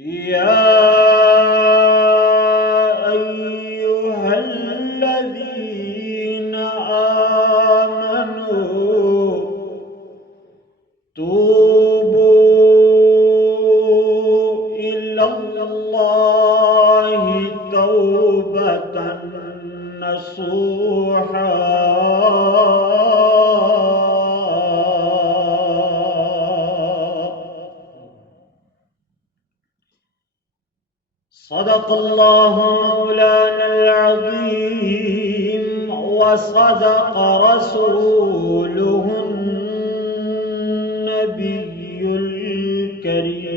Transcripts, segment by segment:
يا أيها الذين آمنوا توبوا إلى الله توبة نصوحا صدق الله مولانا العظيم وصدق رسوله النبي الكريم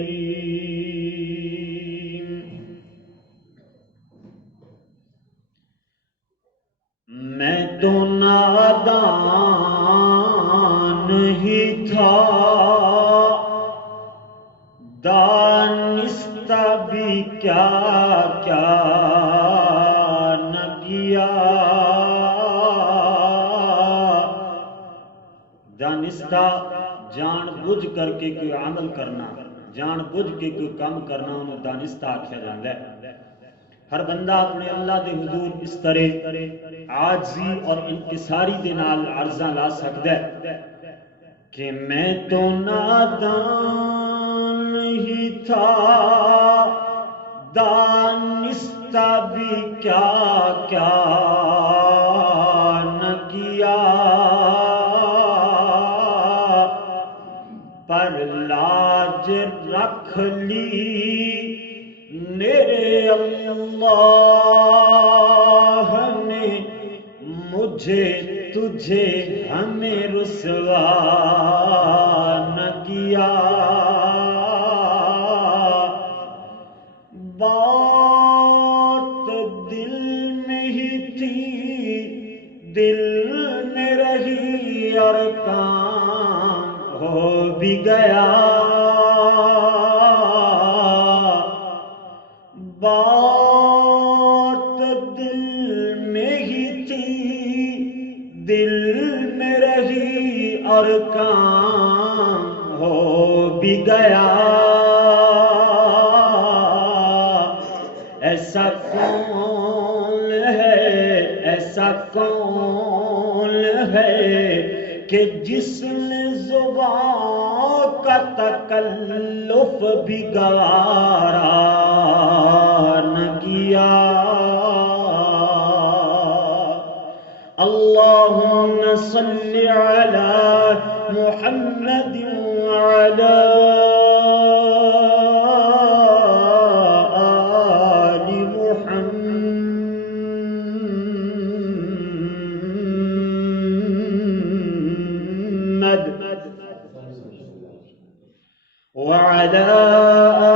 میں تو نادان ہی تھا دانستہ بھی کیا کیا نہ کیا دانستہ جان بوجھ کر کے کوئی عمل کرنا جان بوجھ کے کوئی کام کرنا انہوں دانستہ آکھیا جاندہ ہے ہر بندہ اپنے اللہ دے حضور اس طرح عاجزی اور انکساری دے نال عرضاں لا سکتا ہے کہ میں تو نادان ہی تھا دانستہ بھی کیا کیا نہ کیا پر لاج رکھ لی میرے اللہ نے مجھے تجھے ہمیں رسوا نہ کیا بات دل میں ہی تھی دل میں رہی اور کام ہو بھی گیا بات دل میں ہی تھی دل میں رہی اور کام ہو بھی گیا ایسا کون ہے کہ جس نے زبان کا تکلف بھی گوارا نہ کیا اللہم صل علی محمد وعلی آل محمد وعلى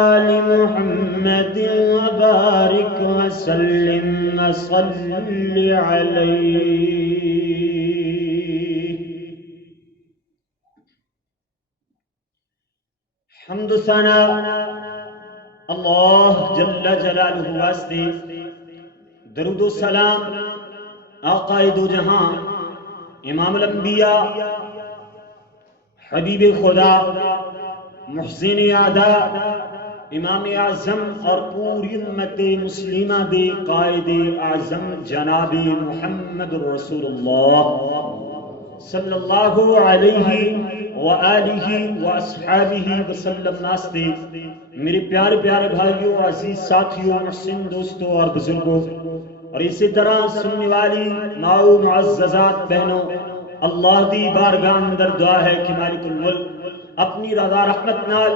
آل محمد وبارك وسلم وصل عليه حمد و ثنا اللہ جل جلالہ واسطے درود و سلام آقا دو جہاں امام الانبیاء حبیب خدا محسن اعدا امام اعظم اور پوری امت مسلمہ دے قائد اعظم جناب محمد رسول اللہ صلی اللہ علیہ وآلہ واصحابہ وسلم ناستے میرے پیارے پیارے بھائیوں عزیز ساتھیوں محسن دوستوں اور بزرگوں اور اسی طرح سننے والی ماؤ معززات بہنوں اللہ دی بارگاہ اندر دعا ہے کہ مالک الملک اپنی رضا رحمت نال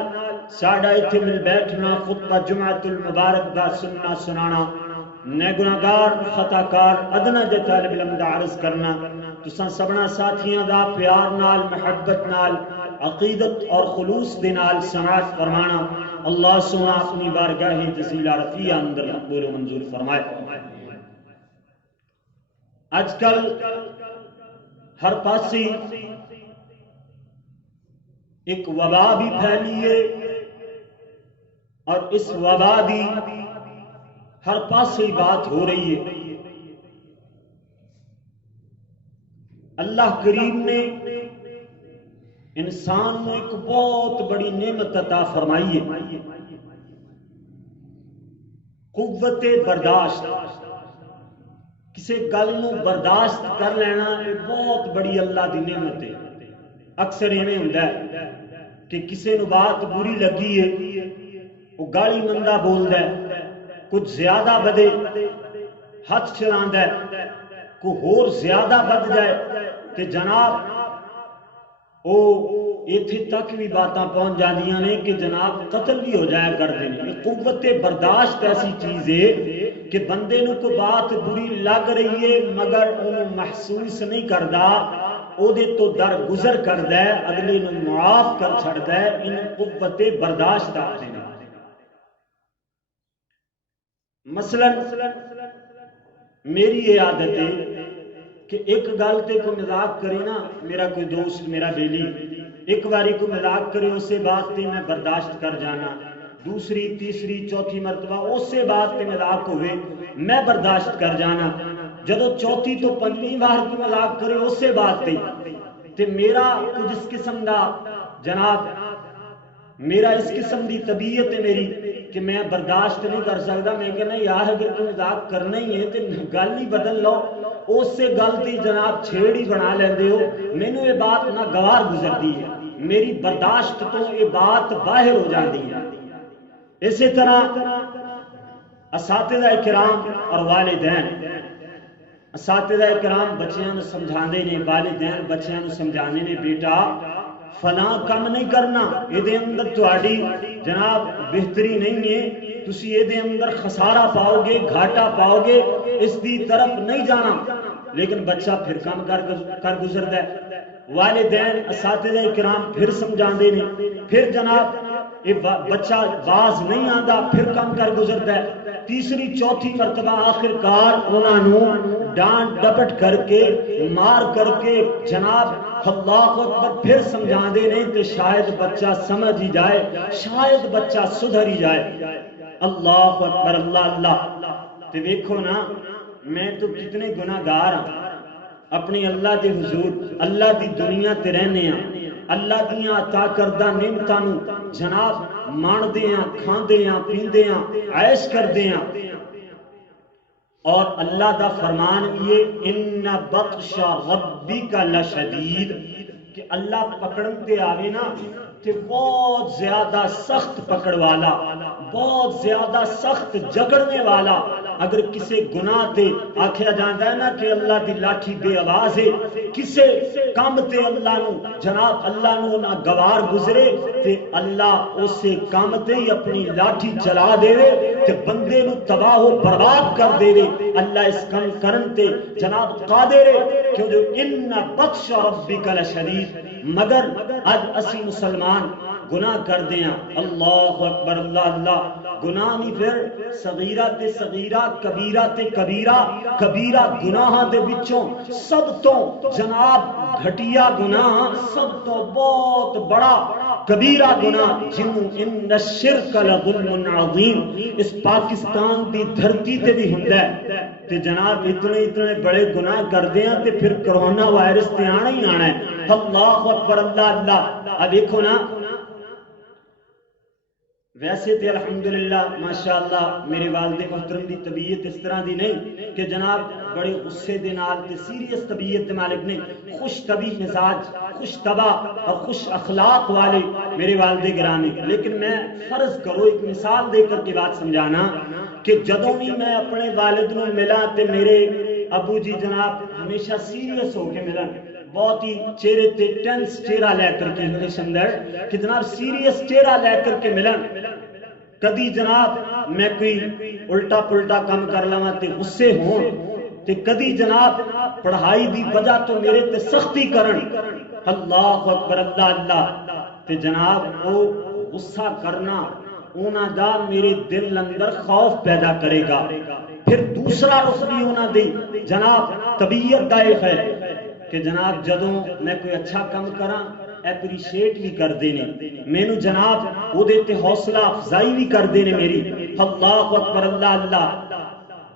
ساڑھا ایتھے مل بیٹھنا خطبہ جمعۃ المبارک دا سننا سنانا نے گناہگار خطاکار ادنا دے طالب علم دا عرض کرنا تساں سبنا ساتھیاں دا پیار نال محبت نال عقیدت اور خلوص دے نال سماعت فرمانا اللہ سنا اپنی بارگاہ جزیلہ رفیع اندر مقبول و منظور فرمائے آج کل ہر پاسی ایک وبا بھی پھیلی ہے اور اس وبا دی ہر پاسے بات ہو رہی ہے اللہ کریم نے انسان کو ایک بہت بڑی نعمت عطا فرمائی ہے قوت برداشت، کسی گل نو برداشت کر لینا یہ بہت بڑی اللہ دی نعمت ہے۔ اکثر ایویں ہوندا ہے کہ کسی نو بات بری لگی ہے، وہ گالی مندا بولدا ہے، کچھ زیادہ بدے ہاتھ چلاندا ہے، کوئی ہور زیادہ بد جائے کہ جناب او ایتھے تک بھی باتاں پہنچ جاندیاں نے کہ جناب قتل بھی ہو جایا کرتے ہیں۔ یہ قوت برداشت ایسی چیز ہے کہ بندے نو کوئی بات بری لگ رہی ہے مگر انہوں محسوس نہیں کردا، او دے تو در گزر کردا ہے، اگلے نو معاف کر چھڑدا ہے۔ ان قوت برداشت آتے ہیں۔ مثلا میری یہ عادت ہے کہ ایک گل تے کوئی مذاق کرے نا، میرا کوئی دوست میرا بیلی ایک باری کو مذاق کرے اسے بات تے میں برداشت کر جانا، دوسری تیسری چوتھی مرتبہ اسے بات تے مذاق ہوئے میں برداشت کر جانا، جدو چوتھی تو پنجویں بار کو مذاق کرے اسے بات تے میرا کچھ اس قسم دا جناب میرا اس قسم دی طبیعت ہے میری کہ میں برداشت نہیں کر سکتا۔ میں کہنا یار اگر کوئی مذاق کرنا ہی ہے تو گل ہی بدل لو، اس سے گل تی جناب چھیڑ ہی بنا لیندے ہو، مینوں یہ بات ناگوار گزرتی ہے، میری برداشت تو یہ بات باہر ہو جاتی ہے۔ اسی طرح اساتذہ کرام اور والدین، اساتذہ کرام بچیاں نو سمجھاندے نے، والدین بچیاں نو سمجھاندے نے بیٹا فلاں کم نہیں کرنا، یہ اندر تہاڈی جناب بہتری نہیں ہے، تسی یہ اندر خسارہ پاؤ گے، گھاٹا پاؤ گے، اس دی طرف نہیں جانا، لیکن بچہ پھر کام کر گزردا ہے۔ والدین اساتذہ کرام پھر سمجھاندے نے، پھر جناب یہ بچہ باز نہیں آندا، پھر کام کر گزردا ہے، تیسری چوتھی مرتبہ آخر کار انہاں نو ڈانٹ ڈپٹ کر کے مار کر کے جناب اللہ اکبر پھر سمجھا دے نہیں تے شاید بچہ سمجھ ہی جائے، شاید بچہ سدھر ہی جائے۔ اللہ اکبر اللہ اللہ۔ تے دیکھو نا میں تو کتنے گناہگار ہاں، اپنی اللہ دے حضور اللہ دی دنیا تے رہنے ہاں، اللہ دیاں عطا کردہ نعمتاں نو جناب ماندے ہاں، کھاندے ہاں، پیندے ہاں، عیش کردے ہاں، اور اللہ دا فرمان یہ ان بطش ربک لشدید کہ اللہ پکڑن تے آوے نا کہ بہت زیادہ سخت پکڑ والا، بہت زیادہ سخت جگڑنے والا۔ اگر کسے گناہ تے آکھیا جاندا ہے نا کہ اللہ دی لاٹھی بے آواز ہے، کسے کام تے اللہ نو جناب اللہ نو نہ گوار گزرے تے اللہ اسے کام تے ہی اپنی لاٹھی چلا دے تے بندے نو تباہ و برباد کر دے۔ اللہ اس کام کرن تے جناب قادر ہے کہ جو ان بطش ربک لشدید۔ مگر اج اسی مسلمان گناہ کر دیاں، اللہ اکبر اللہ اللہ، گناہ نہیں پھر صغیرہ تے صغیرہ، کبیرہ تے کبیرہ، کبیرہ گناہاں دے وچوں سب تو جناب گھٹیا گناہ، سب تو بہت بڑا کبیرہ گناہ جنوں ان الشرک لظلم عظیم اس پاکستان دی دھرتی تے بھی ہوندا ہے تے جناب اتنے بڑے گناہ کر دیاں تے پھر کرونا وائرس تے آنا ہی آنا ہے۔ اللہ اکبر اللہ اللہ۔ اب دیکھو نا ویسے تے الحمدللہ ماشاءاللہ میرے والد محترم دی طبیعت اس طرح دی نہیں کہ جناب بڑے غصے دے نال تے سیریس طبیعت دے مالک نے، خوش طبیع مزاج، خوش طبع اور خوش اخلاق والے میرے والد گرامی، لیکن میں فرض کرو ایک مثال دے کر کے بات سمجھانا کہ جدوں بھی میں اپنے والد نو ملا تے میرے ابو جی جناب ہمیشہ سیریس ہو کے ملن، بہت ہی چہرے تے ٹینس چہرہ لے کر کے انگلش اندر کہ جناب سیریس چہرہ لے کر کے ملن، کدی جناب میں کوئی الٹا پلٹا کام کر لواں تے غصے ہون تے کدی جناب پڑھائی دی وجہ تو میرے تے سختی کرن، اللہ اکبر اللہ اللہ، تے جناب وہ غصہ کرنا اونا دا میرے دل اندر خوف پیدا کرے گا۔ پھر دوسرا رخ بھی اونا دی جناب طبیعت دائق ہے کہ جناب جدوں میں کوئی اچھا کام کراں اپریشیٹ بھی کر دینے، مینو جناب وہ دیتے حوصلہ افزائی بھی کر دینے میری، اللہ اکبر اللہ اللہ۔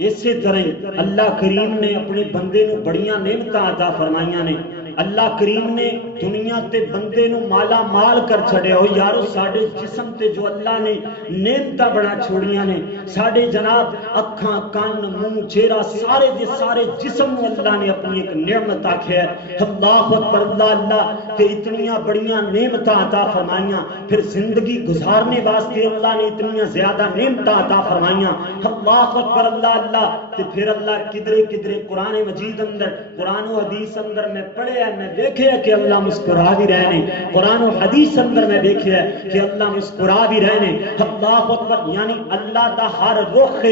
اسی طرح اللہ کریم نے اپنے بندے نو بڑیاں نعمتاں عطا فرمائیاں نے، اللہ کریم نے دنیا تے بندے نو مالا مال کر چھڑے ہو یارو ساڑے جسم تے جو اللہ نے نعمتاں بڑا چھوڑیاں نے ساڑے جناب اکھاں کان منہ چہرہ سارے دے سارے جسم نو اللہ نے اپنی ایک نعمت آکھیا ہے اللہ اکبر اللہ اللہ تے اتنیاں بڑیاں نعمتاں عطا فرمائیاں پھر زندگی گزارنے واسطے اللہ نے اتنیاں زیادہ نعمتاں عطا فرمائیاں اللہ اکبر اللہ اللہ تے پھر اللہ کدرے کدرے قرآن مجید اندر قرآن و حدیث اندر میں پڑھے ہے میں دیکھے ہے کہ اللہ مسکرا بھی رہنے قرآن و حدیث اندر میں دیکھے ہے کہ اللہ مسکرا بھی رہنے اللہ اکبر یعنی اللہ دا ہر رخ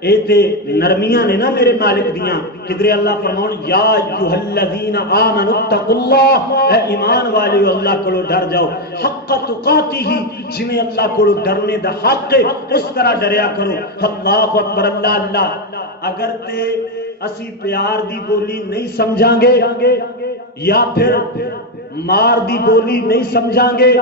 اے تے نرمیاں نے نا میرے مالک دیاں کدرے اللہ فرماؤں یا ایھا الذین آمنوا اتقوا اللہ اے ایمان والے اللہ کو ڈر جاؤ حق تقاتہ جنہیں اللہ کو ڈرنے دا حق اس طرح ڈریا کرو اللہ اکبر اللہ اللہ اگر تے اسی پیار دی بولی نہیں سمجھاں گے یا پھر مار دی بولی نہیں سمجھاں گے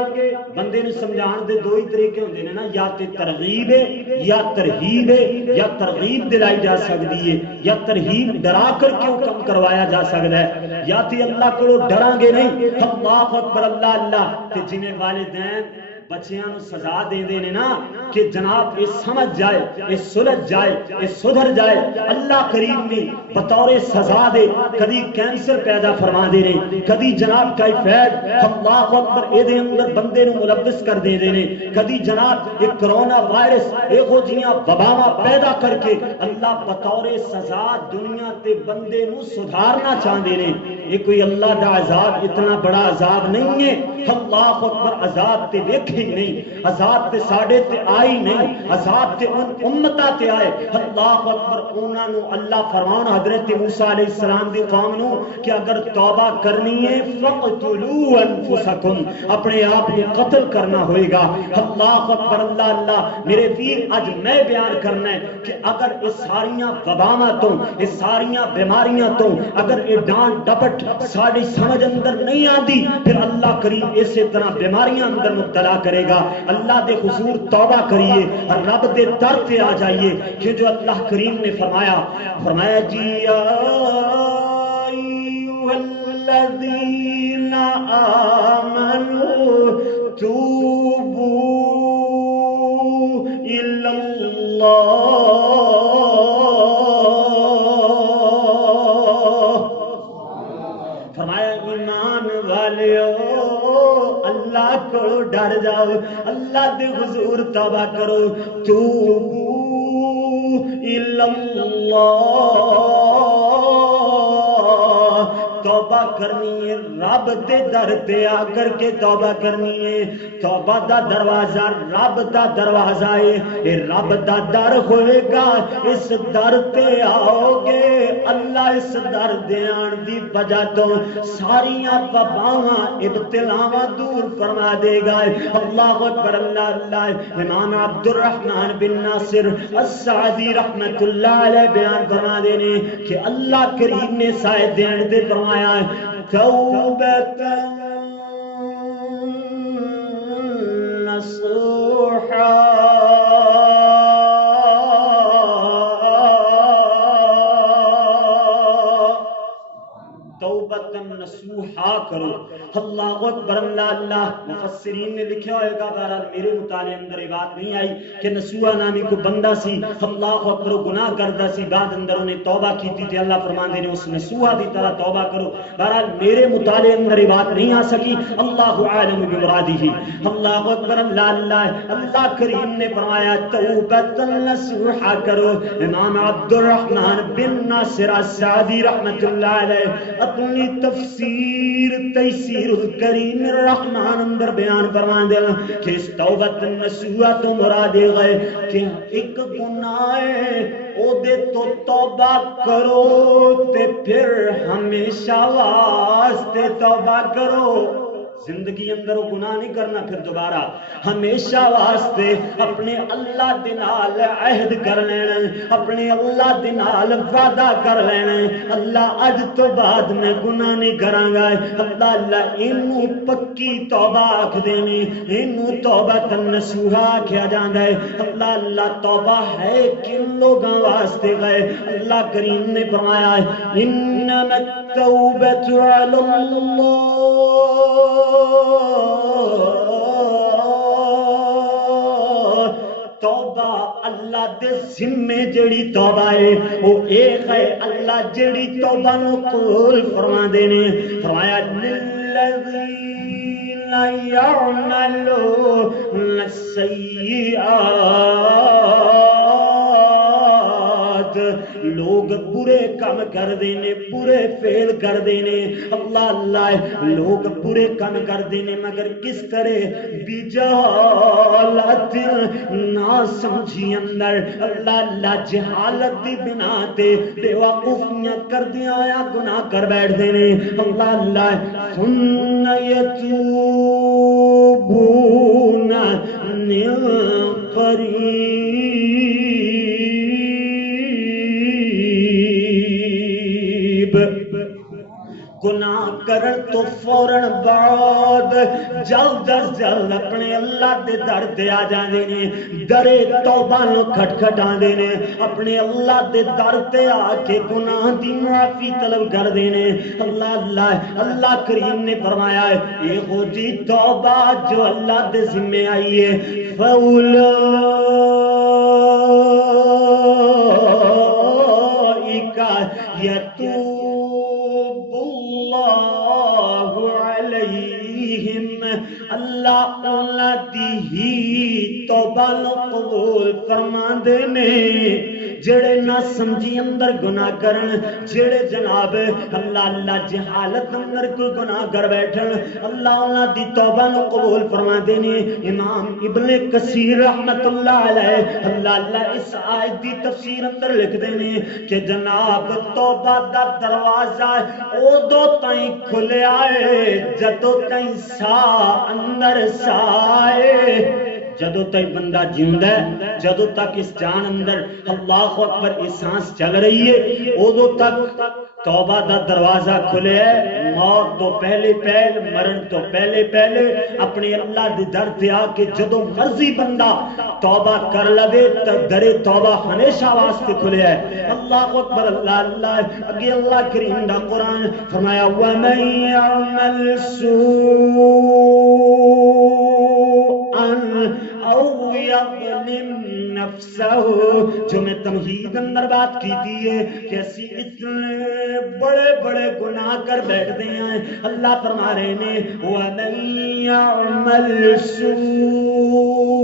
بندے نے سمجھان دے دو ہی طریقے ہوندے نے نا یا تے ترغیب ہے یا ترہیب ہے یا ترغیب دلائی جا سکتی ہے یا ترہیب ڈرا کر کے حکم کروایا جا سکتا ہے یا تے اللہ کو ڈران گے نہیں اللہ اکبر اللہ اللہ تے جنہیں والدین بچیاں نو سزا دے دینے نا کہ جناب یہ سمجھ جائے یہ سلجھ جائے یہ سدھر جائے اللہ کریم نے بطور سزا دے کدی کینسر پیدا فرما دے رہے کدی جناب ٹائیفائڈ اللہ اکبر اے دے اندر بندے نو ملبس کر دے دینے کدی جناب یہ کرونا وائرس اے ہو جیاں وباواں پیدا کر کے اللہ بطور سزا دنیا تے بندے نو سدھارنا چاہندے نے یہ کوئی اللہ دا عذاب اتنا بڑا عذاب نہیں ہے اللہ اکبر عذاب تے دیکھ نہیں عذاب تے ساڑے تے آئی نہیں عذاب تے ان امتہ تے آئے اللہ اکبر انہاں نو اللہ فرمان حضرت موسیٰ علیہ السلام دی قوم نو کہ اگر توبہ کرنی ہے فقتلوا انفسکم اپنے آپ کو قتل کرنا ہوئے گا اللہ اکبر اللہ اللہ میرے پیر آج میں بیان کرنا ہے کہ اگر اس ساریاں وباواں تو اس ساریاں بیماریاں تو اگر یہ ڈانٹ ڈپٹ ساڑی سمجھ اندر نہیں آتی پھر اللہ کریم اسی طرح بیماریاں اندر مبتلا کرے گا اللہ دے حضور توبہ کریے رب دے در پہ آ جائیے کہ جو اللہ کریم نے فرمایا جی ایھا الذین آمنوا توبوا الی اللہ فرمایا ایمان والیو اللہ کو ڈر جاؤ اللہ دے حضور توبہ کرو توبو الی اللہ توبہ کرنی ہے رب دے در تے آ کر کے توبہ کرنی ہے توبہ دا دروازہ رب دا دروازہ ہے اے رب دا در ہوئے گا اس در تے آؤ گے اللہ اس در دے آن دی وجہ تو ساریاں وباواں ابتلاواں دور فرما دے گا اللہ اکبر اللہ اللہ امام عبد الرحمن بن ناصر السعدی رحمت اللہ علیہ بیان فرما دینے کہ اللہ کریم نے سائے دین دے فرمایا توبتا نصوحا نصوحا کرو اللہ اکبر اللہ اللہ مفسرین نے لکھا ہوئے گا بہرحال میرے مطالعے اندر یہ بات نہیں آئی کہ نصوحا نامی کو بندہ سی اللہ اکبر گناہ کردا سی بعد اندر انہیں توبہ کی تھی اللہ فرماندے نے اس نصوحا دی طرح توبہ کرو بہرحال میرے مطالعے اندر یہ بات نہیں آ سکی اللہ عالم بمرادہ اللہ اکبر اللہ اللہ اللہ کریم نے فرمایا توبۃ نصوحا کرو امام عبد الرحمن بن ناصر السعدی رحمت اللہ علیہ اپنی تفسیر تیسیر الکریم الرحمن اندر بیان فرمان دے کہ اس توبت نصوحا تو مراد گئے کہ ایک گناہ ہے او دے تو توبہ کرو تے پھر ہمیشہ واسطے توبہ کرو زندگی اندر وہ گناہ نہیں کرنا پھر دوبارہ ہمیشہ واسطے اپنے اللہ دے نال عہد کر لینا اپنے اللہ دے نال وعدہ کر لینا اللہ اج تو بعد میں گناہ نہیں کراں گا اللہ اینو پکی توبہ آکھ دینی اینو توبہ نصوحہ آکھیا جاندا ہے اللہ توبہ ہے کن لوگاں واسطے گئے اللہ کریم نے فرمایا ہے انما التوبۃ علی اللہ توبہ اللہ دے ذمے جڑی توبہ ہے وہ ایک ہے اللہ جڑی توبہ نو قبول فرما دینے فرمایا للذین یعملون السیئات لوگ برے کام کر دینے برے فعل کر دینے اللہ لوگ برے کام کر دینے مگر کس طرح بجہالت نہ سمجھی اندر اللہ جہالت دی بنا تے بے وقوفیاں کر دیا یا گناہ کر بیٹھ دینے اللہ ثم یتوبون من قریب گناہ کرن تو فوراً بعد جلد از جلد اپنے اللہ دے در دے آ جاندے نے درے توبہ نو کھٹکھٹا دے نے اپنے اللہ دے در تے آ کے گناہ دی معافی طلب کر دے نے اللہ کریم نے فرمایا ہے یہ ہو جی توبہ جو اللہ دے ذمہ آئی ہے فَأُولَئِكَ يَتُوبُ اللَّهُ عَلَيْهِمْ اللہ دی ہی توبہ قبول فرما دینے جڑے نہ سمجھی اندر گناہ کرن جڑے جناب اللہ جہالت اندر کوئی گناہ کر بیٹھن اللہ دی توبہ نو قبول فرما دینے امام ابن کثیر رحمت اللہ علیہ اللہ اس آیت دی تفسیر اندر لکھ دینے کہ جناب توبہ دا دروازہ او دو تائیں کھلے آئے جدو تائیں سا اندر سائے جدو تک بندہ جیندہ ہے جدو تک اس جان اندر اللہ اکبر اس سانس چل رہی ہے ادو تک توبہ دا دروازہ کھلے ہے موت تو پہلے مرن تو پہلے اپنے اللہ دے در تے آ کے جدو مرضی بندہ توبہ کر لوے تو در توبہ ہمیشہ واسطے کھلے ہے اللہ اکبر اللہ اگے اللہ کریم دا قرآن فرمایا وَمَن يَعْمَلْ او یظلم نفسه جو میں تمہید اندر بات کی ہے کہ اسی اتنے بڑے گناہ کر بیٹھتے ہیں اللہ فرما رہے ہیں وَمَن يَعْمَلْ سُوءًا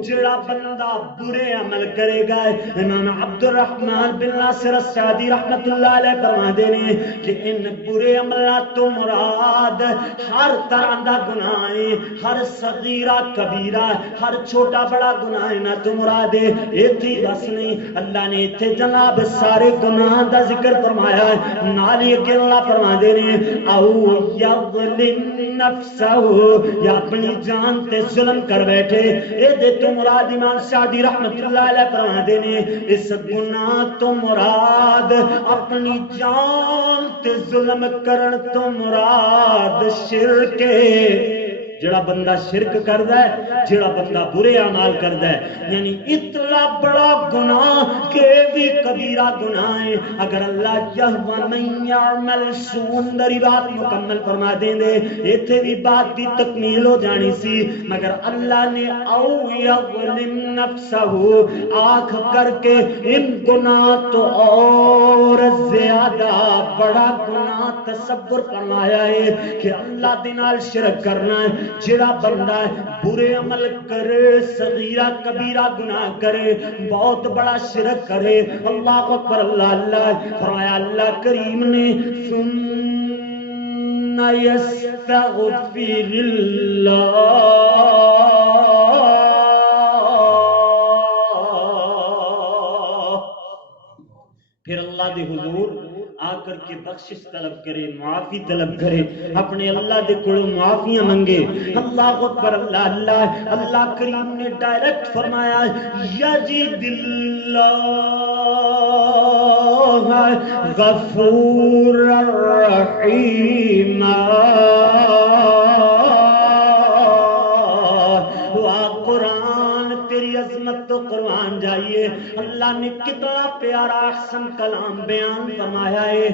جڑا بندہ برے عمل کرے گا امام عبد الرحمن بن ناصر السعدی رحمت اللہ علیہ فرما دینے کہ ان برے عملات تو مراد ہر طرح دا گناہ ہے ہر صغیرہ کبیرہ ہر چھوٹا بڑا گناہ نہ تو مراد ہے ایتھی بس نہیں اللہ نے ایتھے جناب سارے گناہ دا ذکر فرمایا ہے نالی کے اللہ فرما دینے او یظلم نفسہ یا اپنی جان تے ظلم کر بیٹھے اے دے تو مراد امام سعدی رحمت اللہ علیہ فرما دینے اس گناہ تو مراد اپنی جان تے ظلم کرن تو مراد شرک جڑا بندہ شرک کردا ہے جڑا بندہ برے اعمال کردا ہے یعنی اتنا بڑا گناہ کہ بھی کبیرہ گناہ ہے اگر اللہ چاہے من یعمل سوءا اندر بات مکمل فرما دیں دے ایتھے بھی بات دی تکمیل ہو جانی سی مگر اللہ نے او یظلم نفسہ آنکھ کر کے ان گناہ تو اور زیادہ بڑا گناہ تصور فرمایا ہے کہ اللہ دے نال شرک کرنا ہے جڑا بندہ برے عمل کرے صغیرہ کبیرہ گناہ کرے بہت بڑا شرک کرے اللہ اکبر اللہ فرمایا اللہ کریم نے ثم یستغفر اللہ پھر اللہ دے حضور آ کر کے بخشش طلب کرے، معافی طلب کرے، اپنے اللہ دے کولوں معافیاں منگے. اللہ اکبر، اللہ اللہ. اللہ کریم نے ڈائریکٹ فرمایا یجد اللہ غفور الرحیم. قرآن تیری عظمت تو قرآن جائیے. اللہ نے کتنا پیارا احسن کلام بیان فرمایا ہے.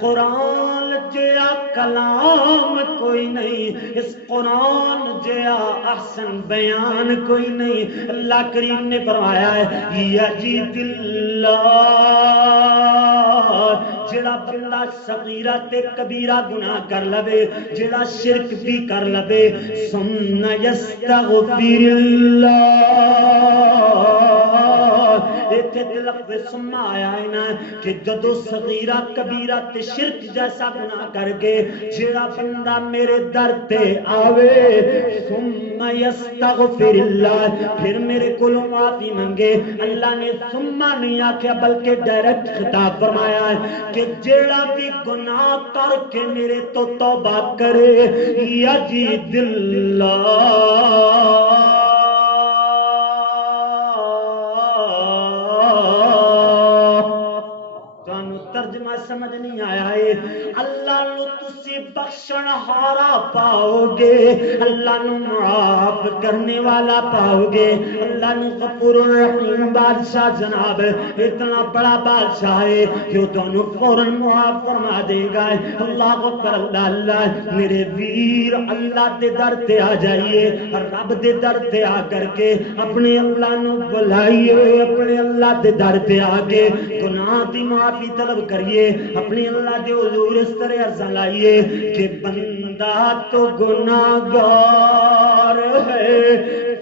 قرآن جیا کلام کوئی نہیں، اس قرآن جیا احسن بیان کوئی نہیں. اللہ کریم نے فرمایا ہے یجد اللہ، جڑا بندہ صغیرہ تے کبیرہ گناہ کر لبے، جڑا شرک بھی کر لبے، ثم یستغفر اللہ. ایتھے لفظ ثم آیا ہے نا کہ جدو صغیرہ کبیرہ تے شرک جیسا گناہ کر کے جڑا بندہ میرے در تے آوے، ثم یستغفر اللہ، پھر میرے کولو معافی منگے. اللہ نے ثم نہیں آکھیا بلکہ ڈائریکٹ خطاب فرمایا ہے کہ جڑا بھی گناہ کر کے میرے تو توبہ کرے، یجد اللہ ترجمہ سمجھ نہیں آیا ہے. اللہ نو تسی بخشن ہارا پاؤ گے، اللہ نو معاف کرنے والا پاؤ گے. اللہ نو غفور الرحیم بادشاہ جناب اتنا بڑا بادشاہ ہے کہ وہ تانوں فوراً معاف فرما دے گا. اللہ اکبر، اللہ اللہ. میرے ویر اللہ دے در تے آ جائیے، رب دے در تے آ کر کے اپنے اللہ نو بلائیے، اپنے اللہ دے در تے آ کے گناہ دی معافی طلب کریے، اپنے اللہ دے حضور اس طرح عرض لائیے کہ بندہ تو گناہگار ہے،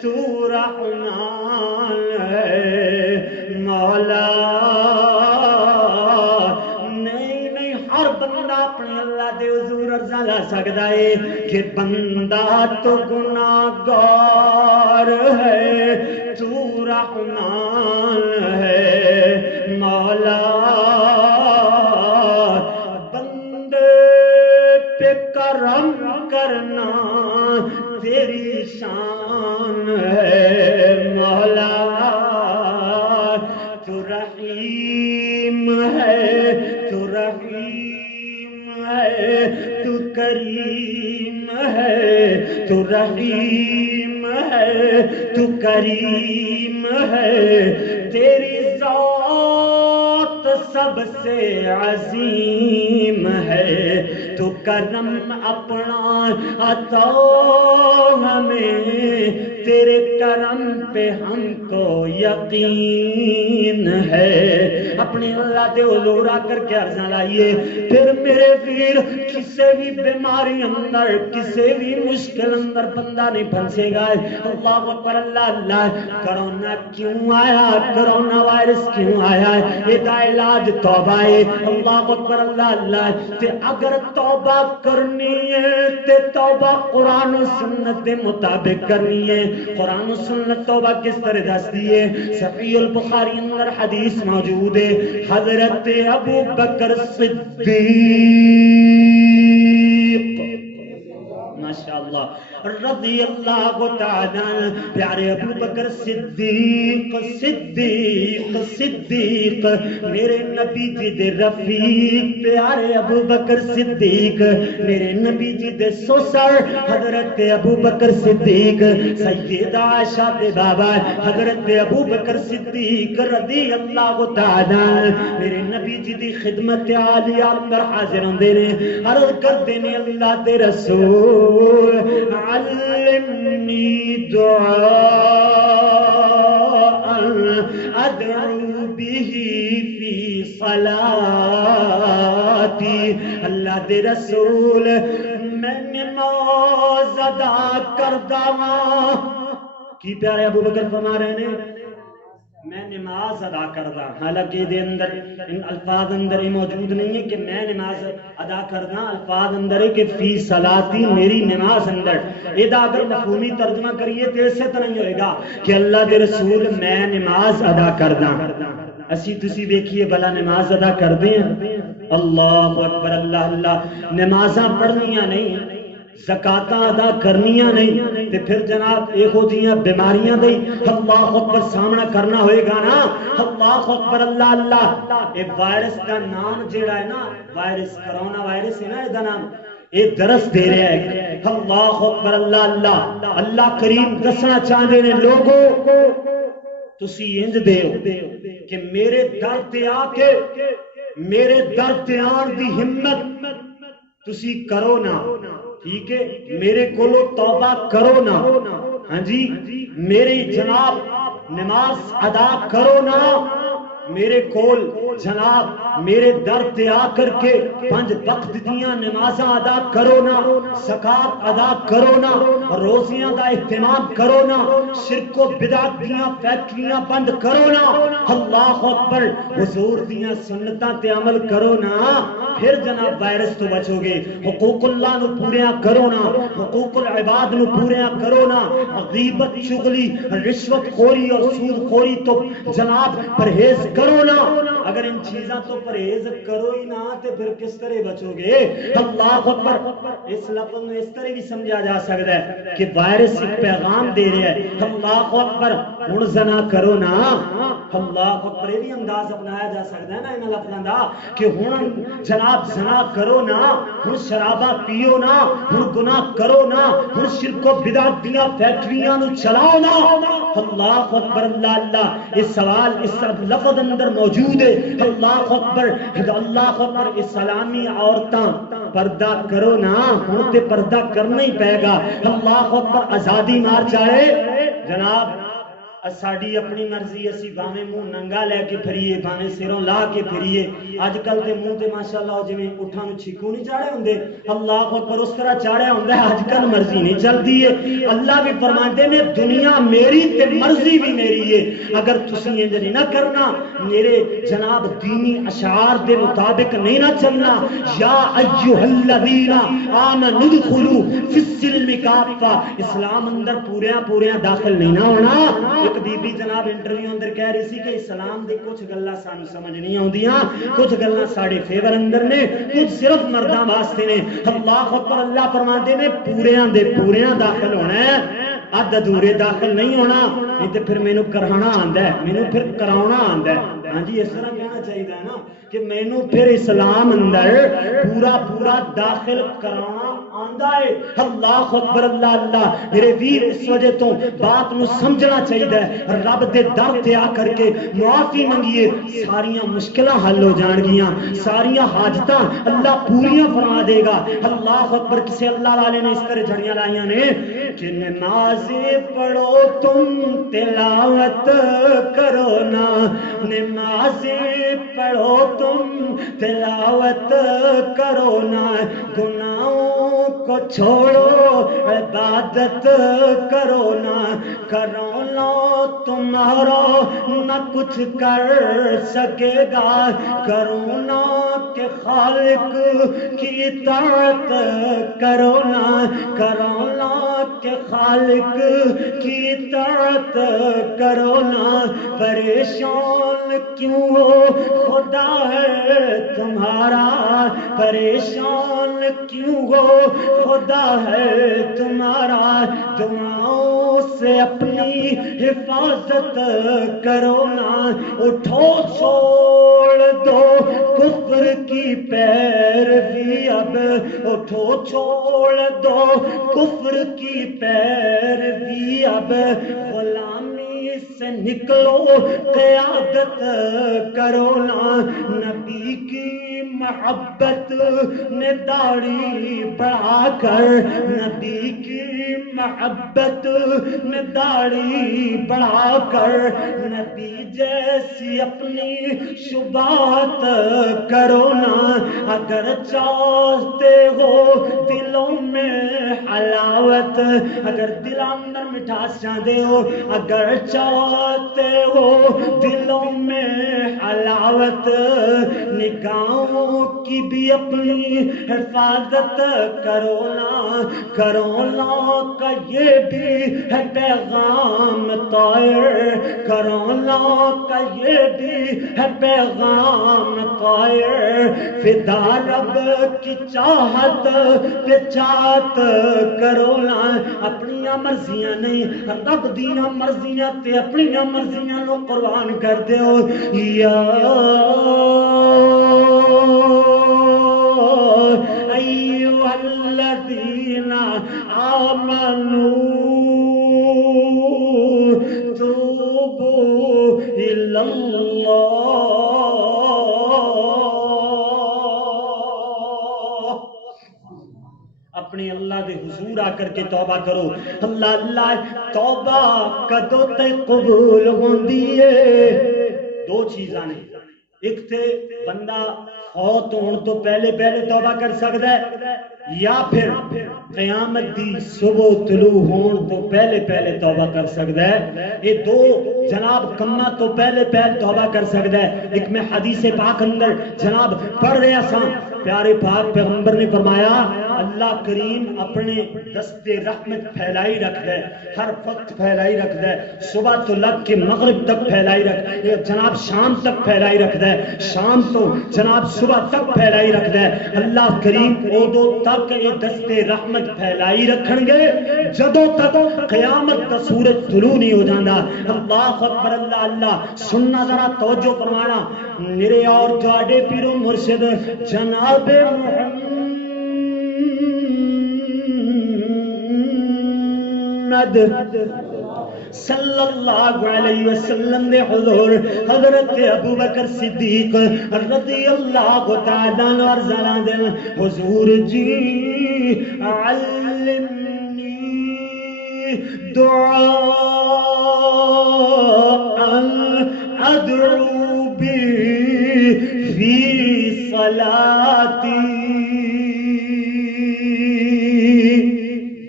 تو رحمان ہے مولا. نہیں ہر بندہ اپنے اللہ دے حضور عرض لا سکتا ہے کہ بندہ تو گناہگار ہے، تو رحمان ہے مولا. کرم کرنا تیری شان ہے مولا. تو رحیم ہے، تو رحیم ہے، تو کریم ہے، تو رحیم ہے، تو کریم ہے. تیری ذات سب سے عظیم ہے، تو کرم اپنا عطا ہمیں، تیرے کرم پہ ہم کو یقین ہے. اپنے اللہ دے حضور آ کر کے عرض لائیے. پھر میرے ویر کسے بھی بیماری اندر، کسے بھی مشکل اندر بندہ نہیں پھنسے گا. اللہ اکبر، اللہ اللہ. کرونا کیوں آیا، کرونا وائرس کیوں آیا ہے، یہ علاج توبہ ہے. اللہ اکبر، اللہ اللہ. تے اگر توبہ کرنی ہے تے توبہ قرآن و سنت دے مطابق کرنی ہے. قرآن و سنت توبہ کس طرح دس دیئے؟ صحیح البخاری اندر حدیث موجود ہے. حضرت ابو بکر صدیق ماشاءاللہ رضی اللہ تعالی، پیارے ابو بکر صدیق صدیق صدیق، میرے نبی جی دے رفیق پیارے ابو بکر صدیق، میرے نبی جی دے سسر حضرت ابو بکر صدیق، سیدہ عائشہ دے بابا حضرت ابو بکر صدیق رضی اللہ تعالی، میرے نبی جی دی خدمت عالیہ اندر حاضر ہوندے نے، عرض کرتے نے اللہ دے رسول علمنی دعاء ادعو به فی صلاتی. اللہ دے رسول میں نماز ادا کردا ہاں. کی پیارے ابو بکر فرما رہے ہیں میں نماز ادا کردا. حالانکہ دے اندر ان الفاظ اندر موجود نہیں ہے کہ میں نماز ادا کردا، الفاظ اندر ہے کہ فی صلاتی میری نماز اندر. یہ اگر مفہومی ترجمہ کریے تو اس طرح ہی ہوئے گا کہ اللہ دے رسول میں نماز ادا کردا. اسی تسی دیکھیے بلا نماز ادا کر دیں اللہ اکبر اللہ اللہ، نمازاں پڑھنیاں نہیں، زکاتاں ادا کرنیاں نہیں، تے پھر جناب ایہو جیاں بیماریاں دی اللہ اکبر سامنا کرنا ہوئے گا نا۔ اللہ اکبر اللہ اللہ۔ اے وائرس دا نام جیڑا ہے نا، وائرس کرونا وائرس ہے نا، اے دا نام اے درس دے رہا ہے۔ اللہ اکبر اللہ اللہ۔ اللہ کریم دسنا چاہتے ہیں لوگوں تسی انج دیو کہ میرے در تے آ کے میرے در تے آن دی ہمت تسی کرو نا، ٹھیک ہے، میرے کولو توبہ کرو نا، ہاں جی، میری جناب نماز ادا کرو نا، میرے کول جناب میرے در تے آ کر کے 5 وقت دیاں نمازاں ادا کرو نا، زکات ادا کرو نا، روزیاں دا اہتمام کرو نا، شرک و بدعت دیاں فیکٹریاں بند کرو نا، اللہ اکبر، حضور دیاں سنتاں تے عمل کرو نا، پھر جناب وائرس تو بچو گے۔ حقوق اللہ نو پوریاں کرو نا، حقوق العباد نو پوریاں کرو نا، غیبت چغلی رشوت خوری اور سود خوری تو جناب پرہیز کرو نا۔ اگر ان چیزاں تو پرہیز کرو ہی نہ تو پھر کس طرح بچو گے؟ اللہ اکبر۔ اس لفظ میں اس طرح بھی سمجھا جا سکتا ہے کہ وائرس ایک پیغام دے رہے ہیں، اللہ اکبر ہن زنا کرو نا، اللہ اکبر۔ یہ بھی انداز اپنایا جا سکتا ہے نا ان لفظاں دا کہ ہن جناب زنا کرو نا، ہن شرابہ پیو نا، ہن گناہ کرو نا، ہن شرک و بدعت دیاں فیکٹریاں نو چلاؤ نا، اللہ اکبر اللہ اللہ۔ اس سوال اس لفظ اندر موجود ہے، اللہ اکبر اللہ اکبر۔ اسلامی عورتاں پردہ کرو نا، ہن تے پردہ کرنا ہی پائے گا، اللہ اکبر۔ آزادی مار چاہے جناب ساڈی اپنی مرضی، اسی بھاویں منہ ننگا لے کے پھریے، بھاویں سروں لا کے پھریے، اج کل تے منہ تے ماشاءاللہ جویں اٹھاں نوں چھکو نہیں چاڑے ہوندے، اللہ اکبر اس طرح چاڑیا ہوندا ہے، اج کل مرضی نہیں چلدی ہے۔ اللہ بھی فرماندے نے دنیا میری تے مرضی بھی میری ہے، اگر تسی انج نہیں نہ کرنا، میرے جناب دینی اشعار دے مطابق نہیں نہ چلنا، یا ایھا الذین آمنوا ادخلوا فی السلم کافہ، اسلام اندر پوریاں داخل نہیں نہ ہونا۔ ایک بی بی جناب انٹرویو اندر کہہ رہی سی کہ اسلام دی کچھ گلاں سانو سمجھ نہیں آوندیاں، کچھ گلاں ساڈے فیور اندر نے، کچھ صرف مرداں واسطے نے، اللہ اکبر۔ اللہ فرماندے نے پوریاں داخل ہونا ہے، اد ادھورے داخل نہیں ہونا، نہیں تے پھر مینوں کرانا آندا ہے، مینوں پھر کراونا آندا ہے۔ ہاں جی، اس طرح کہنا چاہیے نا کہ مینوں پھر اسلام اندر پورا داخل کرانا آندا ہے، اللہ اکبر اللہ اللہ۔ میرے ویر اس وجہ تو بات نو سمجھنا چاہیے، رب دے در تے آ کر کے معافی منگیے، ساریاں مشکلاں حل ہو جان گیاں، ساریاں حاجتاں اللہ پوریاں فرما دے گا، اللہ اکبر۔ کسے اللہ والے نے اس طرح جھڑیاں لائیاں نے کہ نماز پڑھو تم تلاوت کرو نا، نماز پڑھو تم تلاوت کرو نا، گناہوں کو چھوڑو عبادت کرو نا، کرو نا تمہارا نہ کچھ کر سکے گا، کرو نا کہ خالق کی اطاعت کرو نا، کرو نا کہ خالق کی اطاعت کرو نا، پریشان کیوں ہو خدا ہے تمہارا، پریشان کیوں ہو خدا ہے تمہارا، دعاؤں سے اپنی حفاظت کرو نا، اٹھو چھوڑ دو کفر کی پیروی اب، اٹھو چھوڑ دو کفر کی پیروی اب، غلامی سے نکلو قیادت کرو نا، نبی کی محبت نے داڑھی بڑھا کر، نبی کی محبت نے داڑھی بڑھا کر، نبی جیسی اپنی شباہت کرو نا، اگر چاہتے ہو دلوں میں حلاوت، اگر دل اندر مٹھاس چاہتے ہو، اگر چاہتے ہو دلوں میں حلاوت، نگاہوں کی بھی اپنی حفاظت کرو نا، کرو نا کا یہ بھی ہے پیغام طائر کرونا کا یہ بھی ہے پیغام طائر فدا رب کی چاہت پہ چاہت کرونا اپنیاں مرضیاں نہیں رب دیاں مرضیاں تے اپنیاں مرضیاں نو قربان کر دیو یا ایھا الذین آمنوا توبوا الی اللہ اپنے اللہ دے حضور آ کر کے توبہ کرو اللہ اللہ توبہ کدوں تک قبول ہوندی ہے دو چیزاں نے ایک تے بندہ فوت ہون تو پہلے توبہ کر سکتا ہے یا پھر قیامت دی صبح طلوع ہون تو پہلے توبہ کر سکتا ہے یہ دو جناب کما تو پہلے توبہ کر سکتا ہے ایک میں حدیث پاک اندر جناب پڑھ رہا سا پیارے پاک پیغمبر نے فرمایا اللہ کریم اپنے دست رحمت پھیلائی رکھتا ہے ہر وقت پھیلائی رکھتا ہے صبح تو لگ کے مغرب تک پھیلائی رکھتا ہے جناب شام تک پھیلائی رکھتا ہے شام تو جناب صبح تک پھیلائی رکھتا ہے اللہ کریم ادو تک یہ دست رحمت پھیلائی رکھن گے جدوں تک قیامت کا سورج طلوع نہیں ہو جانا اللہ اکبر اللہ اللہ سننا ذرا توجہ فرمانا میرے اور تواڈے پیرو مرشد جناب محمد صلی اللہ علیہ وسلم دے حضور حضرت ابو بکر صدیق رضی اللہ تعالیٰ عنہ ارزالاں دے حضور جی علمنی دعاء ادعو بی فی صلاتی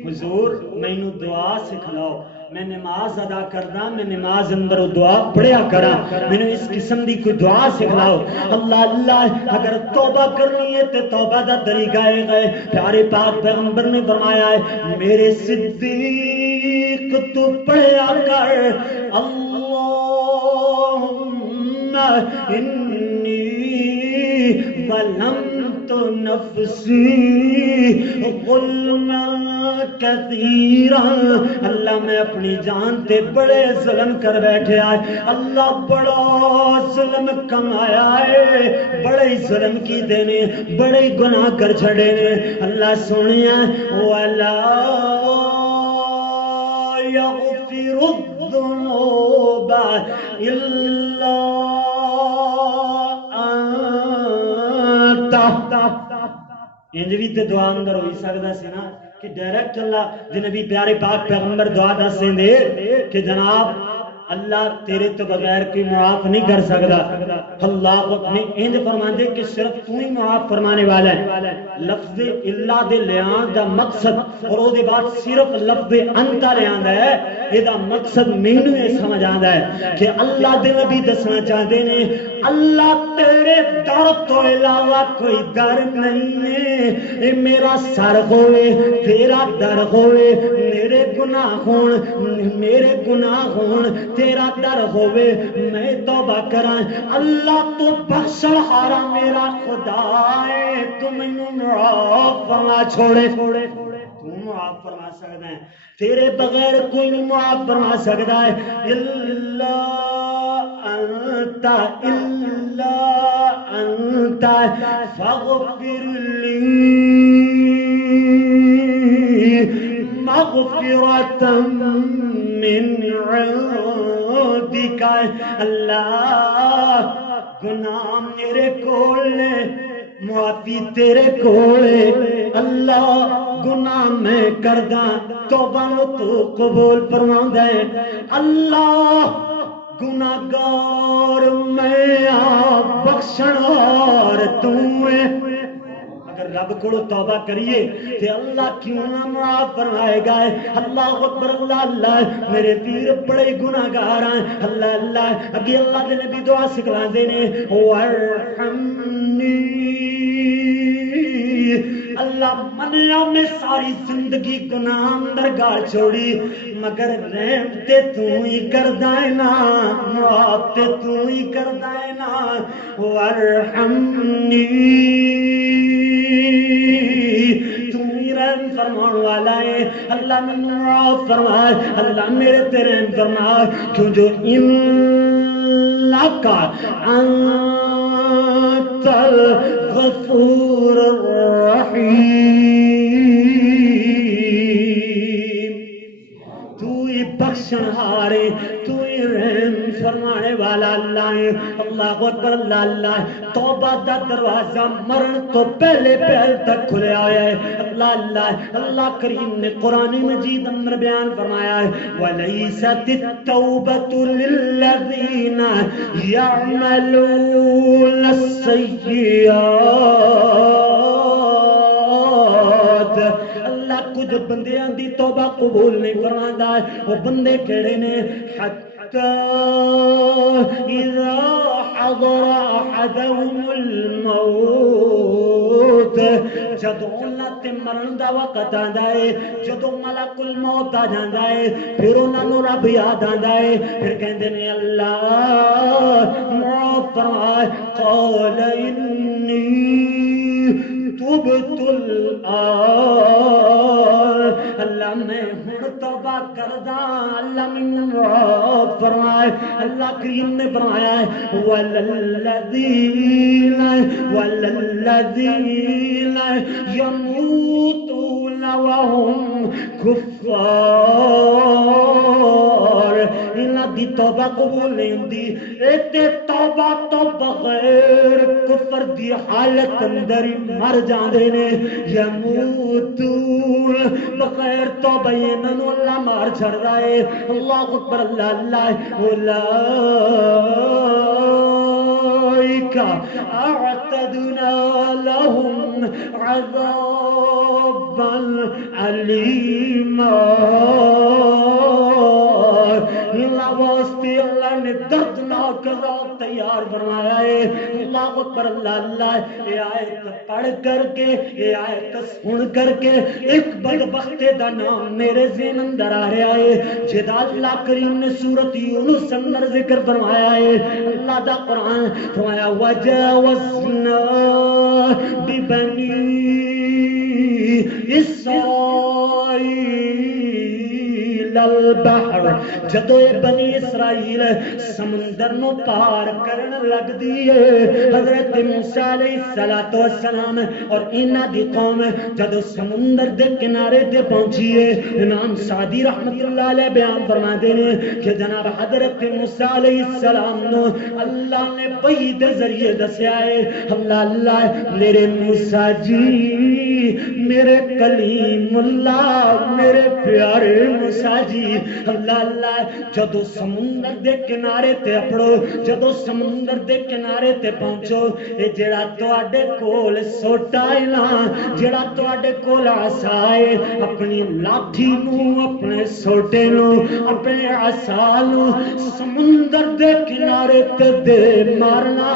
حضور مینو دعا سکھلاؤ میں نماز ادا کرنا میں نماز اندر دعا پڑھیا کرا میں نے اس قسم دی کوئی دعا سکھلاؤ اللہ اللہ اگر توبہ کرنی ہے تو توبہ دا طریقہ ہے پیارے پاک پیغمبر نے فرمایا ہے میرے صدیق تو پڑھیا کر اللہم انی ظلمت نفسی ظلما کثیرا اللہ میں اپنی جان تے بڑے ظلم کر بیٹھے آئے اللہ بڑا ظلم کمایا ہے بڑے ظلم کی دینے بڑے گناہ کر چھڑے نے اللہ سنیا وَلَا يَغْفِرُ الذُّنُوبَ إِلَّا انج بھی تے دعا اندر ہوئی سکدا سی نا کہ ڈائریکٹ اللہ دے نبی پیارے پاک پیغمبر دعا دسیں دے کہ جناب اللہ تیرے تو بغیر کوئی معاف نہیں کر سکتا اللہ اپنے انج فرماندے کہ صرف تو ہی معاف فرمانے والا ہے لفظ اللہ دے لیان دا مقصد اور او دے بعد صرف لفظ انت لیان دا ہے یہ دا مقصد مینوں یہ سمجھ آندا ہے کہ اللہ دے نبی دسنا چاہتے نے اللہ تیرے در تو علاوہ کوئی در نہیں ہے اے میرا سر ہوئے تیرا در ہوئے میرے گناہ ہون تیرا در ہوئے میں توبہ کراں اللہ تو بخشن ہارا میرا خدا ہے تو مینوں معاف فرما چھوڑے تو معاف فرما سکتا ہے تیرے بغیر کوئی نہیں معاف فرما سکتا ہے الا انت فاغفر لی مغفرة من عندك اللہ گناہ میرے کولے معافی تیرے کولے اللہ گناہ میں کردہ توبہ نو تو قبول فرماؤں دے اللہ گناہگار میں آپ بخشنار تو ہے اگر رب کو توبہ کریے کہ اللہ کیوں نہ معاف فرمائے گا اللہ اکبر اللہ اللہ میرے پیر بڑے گناہگار ہیں اللہ اللہ اگے اللہ دے نبی دعا سکھلا دینے وارحمنی اللہ منیا میں ساری زندگی گناہ اندر گال چھوڑی مگر رحم تے تو ہی کردا ہے نا معاف تے تو ہی کردا ہے نا وارحمنی رحم فرمان والا ہے اللہ میں معاف فرمائے اللہ میرے تے رحم فرمائے کیوں جو انک انت الغفور الرحیم تو ہی بخشن ہارے تو ہی رحم فرمانے والا اللہ ہے اللہ اکبر اللہ اللہ توبہ دا دروازہ مرن تو پہلے تک کھلے آیا ہے اللہ اللہ اللہ کریم نے قرآن مجید اندر بیان فرمایا ہے وَلَيْسَتِ التَّوْبَةُ لِلَّذِينَ يَعْمَلُونَ السَّيِّئَاتِ اللہ کچھ بندیاں دی توبہ قبول نہیں فرماتا ہے وہ بندے کیڑے نے حتی اذا حضر احدهم الموت جدو اللہ تے مرن دا وقت آندا ہے جدو ملک الموت آ جاندا ہے پھر انہاں نوں رب یاد آندا ہے پھر کہندے نے اللہ معاف فرمائے قال انی تبت الآن اللہ میں ہن توبہ کردا اللہ میں معاف فرمائے اللہ کریم نے فرمایا ہے والذین یموتون وهم کفار انہاں دی توبہ قبول نہیں ہوندی اتے توبہ تو بغیر کفر دی حالت اندر ہی مر جاندے نے یموتون بغیر توبہ انہاں نوں اللہ مار چھڑدا ہے اللہ اکبر اللہ اللہ اولئک اعتدنا لهم عذابا علیما اللہ واسطے اللہ نے دردناک عذاب تیار فرمایا ہے اللہ اکبر اللہ اللہ یہ آیت پڑھ کر کے یہ آیت سن کر کے ایک بدبخت دا نام میرے ذہن اندر آ رہا ہے جدا اللہ کریم نے سورۃ یونس اندر ذکر فرمایا ہے اللہ دا قرآن فرمایا وجاوزنا ببنی اسرائیل البحر جدو بنی اسرائیل سمندر نو پار کرن لگ دیئے حضرت موسیٰ علیہ السلام اور انہاں دی قوم جدو سمندر دے کنارے دے پہنچیے امام سعدی رحمت اللہ علیہ بیان فرما دینے کہ جناب حضرت موسیٰ علیہ السلام نو اللہ نے وحی دے ذریعے دسیا ہے اللہ اللہ میرے موسیٰ جی میرے کلیم اللہ میرے پیارے موسیٰ جی اللہ اللہ جدو سمندر دے کنارے تے اپڑو جدو سمندر دے کنارے تے پہنچو اے جڑا تواڈے کول سوٹا ہے نا جڑا تواڈے کول عصا ہے اپنی لاٹھی نو اپنے سوٹے نو اپنے عصا نو سمندر دے کنارے تے دے مارنا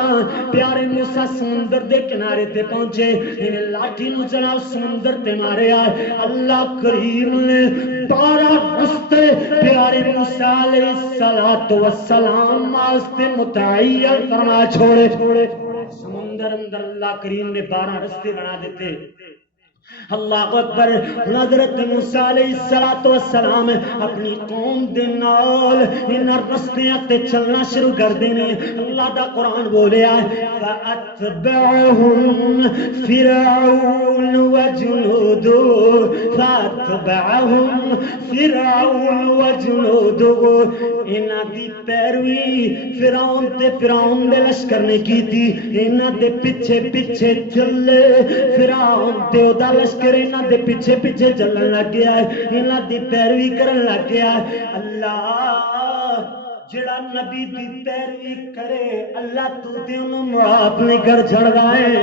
پیارے موسیٰ سمندر دے کنارے تے پہنچے انہیں لاٹھی نو چلا سمندر تے مارے آئے اللہ کریم نے 12 رستے پیارے موسیٰ علیہ السلام واسطے متعین فرما چھوڑے سمندر اندر اللہ کریم نے 12 رستے بنا دیتے اللہ اکبر حضرت موسیٰ علیہ السلام اپنی قوم دے نال ان رستیاں تے چلنا شروع کر دینے اللہ دا قرآن بولیا فَأَتْبَعَهُمْ فِرْعَوْنُ وَجُنُودُهُ انہاں دی پیروی فرعون تے فرعون دے لشکر نے کی تھی انہاں دے پیچھے پیچھے چلے فرعون تے او دا لشکر انہاں دے پیچھے پیچھے چلن لگ گیا ہے انہاں دی پیروی کرن لگ گیا ہے اللہ جڑا نبی دی پیروی کرے اللہ تو تے انہوں معاف نہیں کر چھڑدا ہے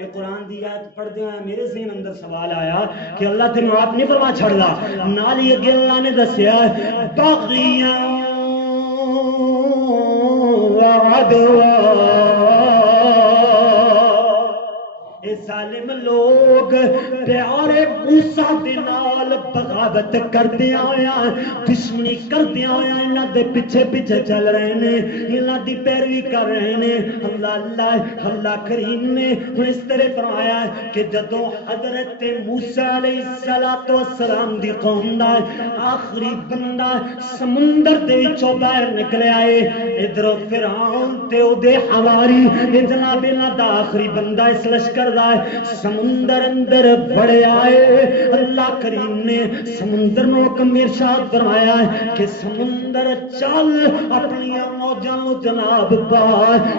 یہ قرآن دی آیت پڑھ دیا میرے ذہن اندر سوال آیا کہ اللہ تے معاف نہیں فرما چھڑدا نال یہ کہ اللہ نے دسیا بغیاں وعدوا ظالم لوگ لوگ پیارے موسیٰ دے نال بغاوت کردے آیا دشمنی کردے آیا انہاں دے پیچھے پیچھے چل رہے نے انہاں دی پیروی کر رہے نے اللہ کریم نے اس طرح فرمایا کہ جدوں حضرت موسیٰ علیہ السلام دی قوم دا آخری بندہ سمندر دے وچوں باہر نکل آئے ادھر فرعون تے او دے حواری جناب انہاں دا آخری بندہ اس لشکر دا سمندر اندر بڑے آئے اللہ کریم نے سمندر نو حکم ارشاد فرمایا کہ سمندر چل اپنی موجاں جناب پا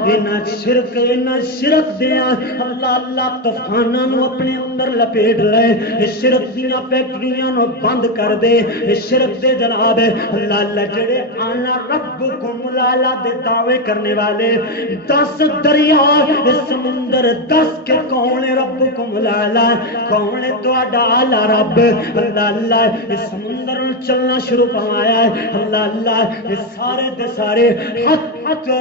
انہاں شرک دیا اللہ طوفاناں نو اپنے اندر لپیٹ لے شرک دیاں فیکٹریاں نو بند کر دے شرک دے جناب اللہ جڑے انا ربکم لالا دے دعوے کرنے والے 10 دریا سمندر 10 کے کون ہے ربکم لالا کون ہے تہاڈا اعلی رب اللہ اس سمندر نو چلنا شروع فرمایا ہے اللہ یہ سارے دے سارے حتی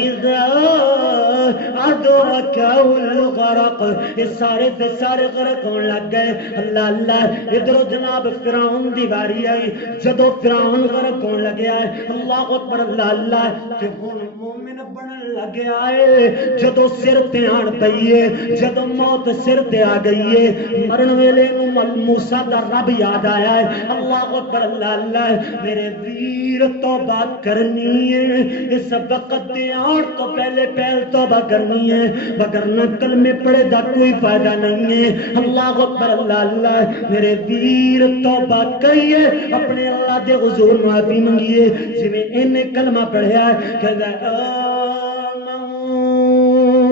اذا ادرکہ الغرق یہ سارے دے سارے غرق ہون لگ گئے اللہ ادھر جناب فرعون دی واری آئی جدو فرعون غرق ہون لگیا ہے اللہ اکبر اللہ کہ ہن مومن بنن لگیا ہے جدو سر تے آن پئی ہے جدو موت سر تے آ گئی ہے مرن ویلے نو موسیٰ دا رب یاد آیا ہے اللہ اکبر اللہ میرے ویر توبہ کرنی ہے اس وقت دے آن تو پہلے توبہ کرنی ہے وگرنہ کلمے پڑھے دا کوئی فائدہ نہیں ہے اللہ اکبر اللہ میرے ویر توبہ کریے اپنے اللہ دے حضور معافی منگیے جویں انہیں کلمہ پڑھیا ہے کہ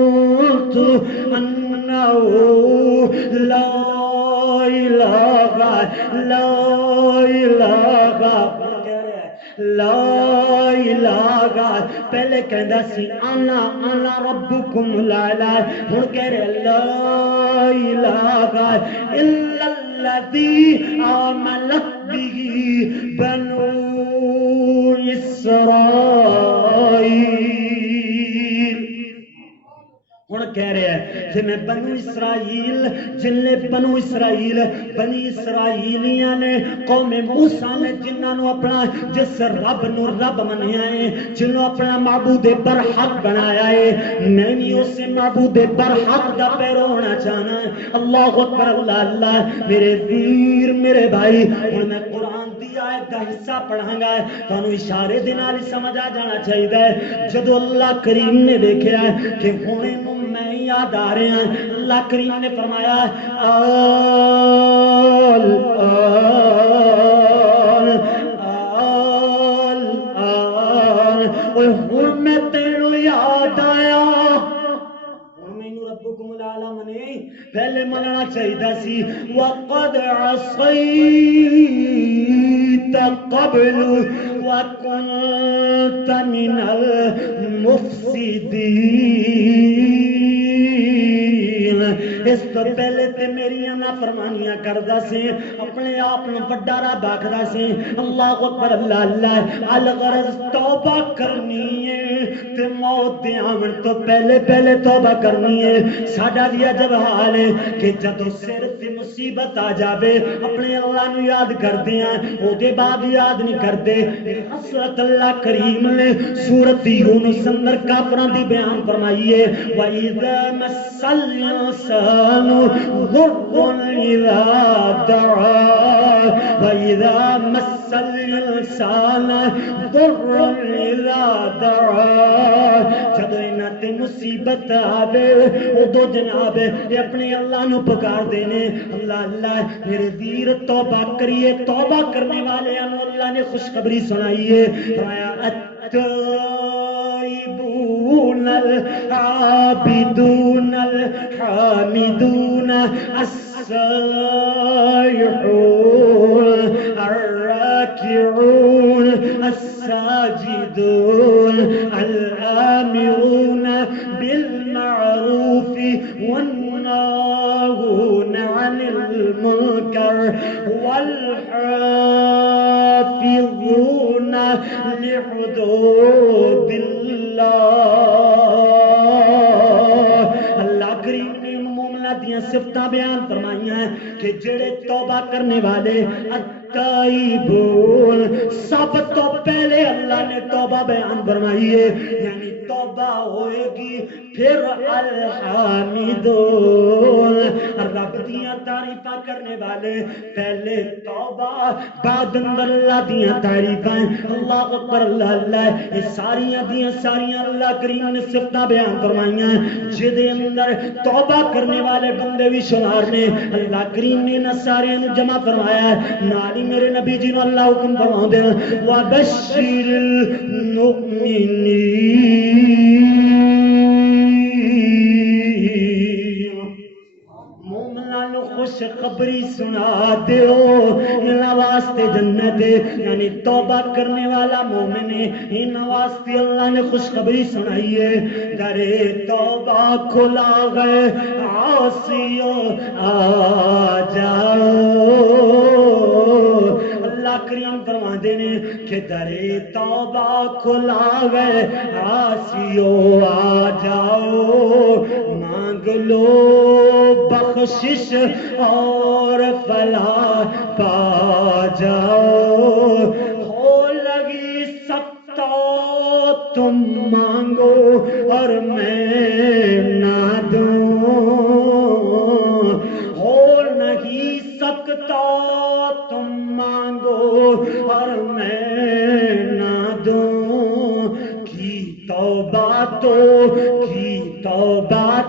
آمنت انہ لا الہ لا الہ پہلے کہندا سی انا ربکم الاعلی ہن کہہ رہے لا الہ الا الذی آمنت به بنو اسرائیل ہن کہہ رہے ہیں جی میں بنو اسرائیل جن نے بنو اسرائیل بنی اسرائیلیاں نے قوم موسیٰ نے جنہاں نو اپنا جس رب نو رب منیا ہے جنہوں اپنا معبود برحق بنایا ہے میں بھی اسے معبود برحق دا پیرو ہونا چاہنا ہے اللہ اکبر اللہ میرے ویر میرے بھائی ہن میں قرآن دی آیت دا حصہ پڑھاں گا تانوں اشارے دے نال سمجھ آ جانا چاہیے جدو اللہ کریم نے دیکھا ہے کہ ہونے میں یاد آ رہے ہیں اللہ کریم نے فرمایا آل اور میں تینوں یاد آیا ربکم العالی منے پہلے مننا چاہیے سی وقد عصیت قبل وکنت من المفسدین اس تو پہلے تے میری نافرمانیاں کردا سی اپنے آپ نو بڑا رب آکھدا سی اللہ اکبر اللہ الغرض توبہ کرنی ہے تے موت دے آون تو پہلے توبہ کرنی ہے ساڈا بھی عجب حال ہے کہ جدوں سر تے مصیبت آ جاوے اپنے اللہ نو یاد کردے ہیں او دے بعد یاد نہیں کردے حضرت اللہ کریم نے سورۃ یونس اندر کافراں دی بیان فرمائی ہے وَإِذَا مَسَّ الْإِنسَانُ ضُرٌّ إِذَا دَعَا وَإِذَا مَسَّ الْإِنسَانَ ضُرٌّ إِذَا دَعَا جب انہاں تے مصیبت آوے ادو جناب اپنے اللہ نو پکار دینے اللہ میرے ویر توبہ کریے توبہ کرنے والے اللہ نے خوشخبری سنائی ہے فرمایا التائبون العابدون الحامدون السائحون الراكعون الساجدون الآمرون بالمعروف والناهون عن المنكر والحافظون لحدود الله صفتاں بیان فرمائیاں ہیں کہ جڑے توبہ کرنے والے التائبون، سب تو پہلے اللہ نے توبہ بیان فرمائی ہے، یعنی توبہ ہوئے گی، پھر الحامدون، رب دیاں تعریفاں کرنے والے، پہلے توبہ بعد اندر اللہ دیاں تعریفاں، اللہ اکبر اللہ اللہ، یہ ساریاں دیاں ساریاں اللہ کریم نے صفتاں بیان فرمائیاں ہیں، جدے اندر توبہ کرنے والے بندے بھی شمار نے، اللہ کریم نے نہ سارے نو جمع فرمایا ہے، نالی میرے نبی جی نے اللہ حکم فرماؤ دے وَبَشِّرِ الْمُؤْمِنِينَ، مومنان خوش خبری سنا دیو، ان واسطے جنت، یعنی توبہ کرنے والا مومن ہے، ان واسطے اللہ نے خوشخبری سنائی ہے، درے توبہ کھلا گئے عاصیو آ جاؤ، اللہ کریم فرما دینے کہ درے توبہ کھلا گئے عاصیو آ جاؤ، مانگ لو بخشش اور فلاح پا جاؤ، ہو لگی سخت تم مانگو اور میں نہ دوں، ہو لگی سخت تم مانگو اور میں نہ دوں، کی توبہ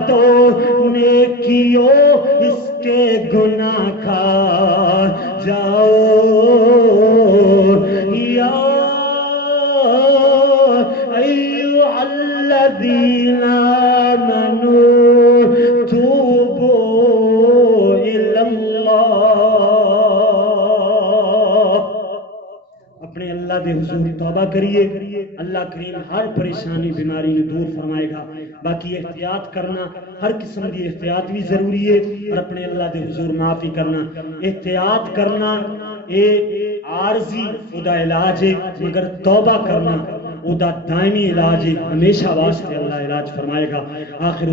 تو نیکیوں اس کے گناہ کھا جاؤ، یا ایھا الذین آمنوا توبوا الی اللہ، اپنے اللہ دے حضور توبہ کریے، اللہ کریم ہر پریشانی بیماری دور فرمائے گا۔ باقی احتیاط کرنا، ہر قسم کی احتیاط بھی ضروری ہے، اور اپنے اللہ دے حضور معافی کرنا، احتیاط کرنا اے عارضی خدا علاج ہے، مگر توبہ کرنا او دا دائمی علاج ہے، ہمیشہ واسطے اللہ علاج فرمائے گا۔ آخر